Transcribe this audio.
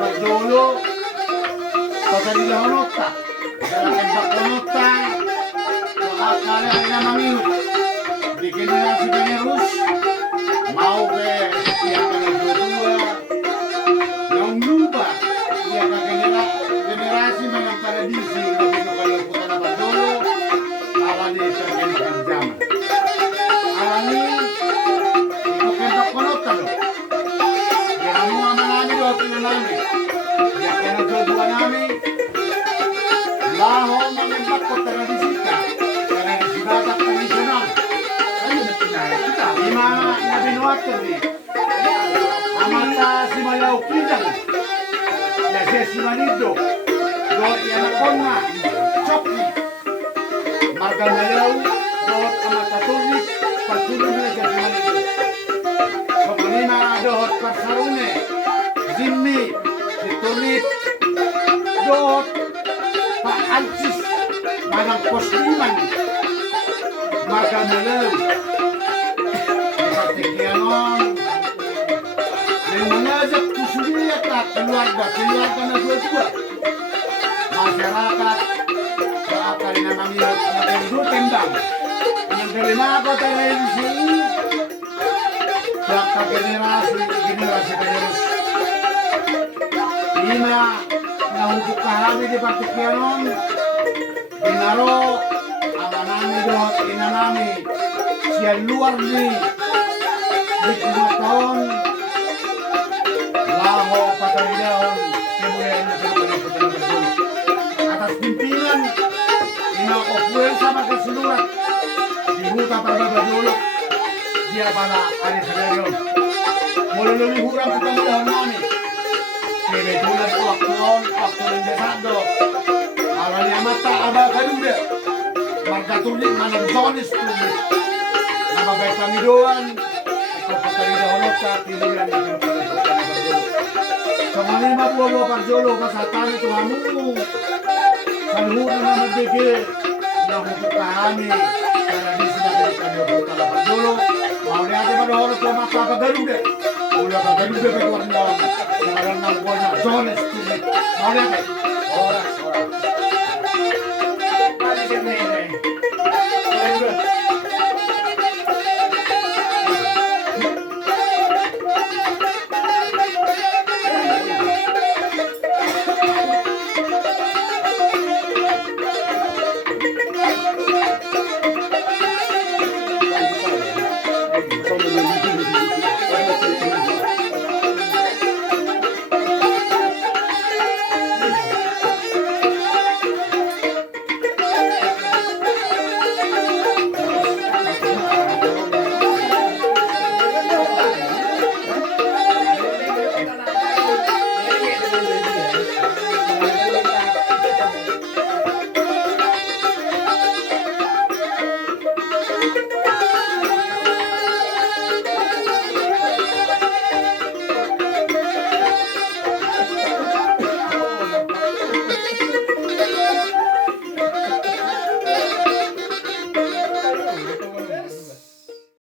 Parjolo Pasalila honota dalam tembak honota kalian yang mangiluk bikin generasi penerus mau ke yang kedua yang lupa dia generasi memang tradisi bagi kalau putra Parjolo awalnya terjadikan zaman awalnya itu tembak honota loh yang mau amanami doa pinanami yang kena dua nami lahong menembak ke tradisi Batak tradisional. Lima nabinuat tadi. Amata si malau Kijang. Ya si manido. Do yanakona choky. Marga malau do amata Turnip. Personil na si manido. Kemalima do Sarune. Zimmi si Turnip. Do ancis. Manang posliman. Marga malau Kecapi dan mengajak kusuliat keluarga na dua-dua masyarakat akan namanya dua tendang yang kelima apa televisi bakal generasi penerus lima nahubuk kahami di Pimpinan dinaro amanami dohot inanami siya luar ni 5 tahun laho patalidaon kemudian atas pimpinan inaokuel sama ke Sinurat di huta Parjolo dia pada hari Seruling mulai hurang kita mudahon nami kebetulan waktu lenjesado awalnya mata abah kaduda marga Turnip manang zonis Turnip nama baik kami doan ikaw patalida honota pilihan ng Parjolo sa malima po Parjolo kasatan ito hamu sa luhut na magbigay na hukuka kami para di sinabi kami hukuka na Parjolo Mauliate madohorot na mapapagalude ula pagalude kay Gondang sa malang buwan na zonis Turnip Mauliate oras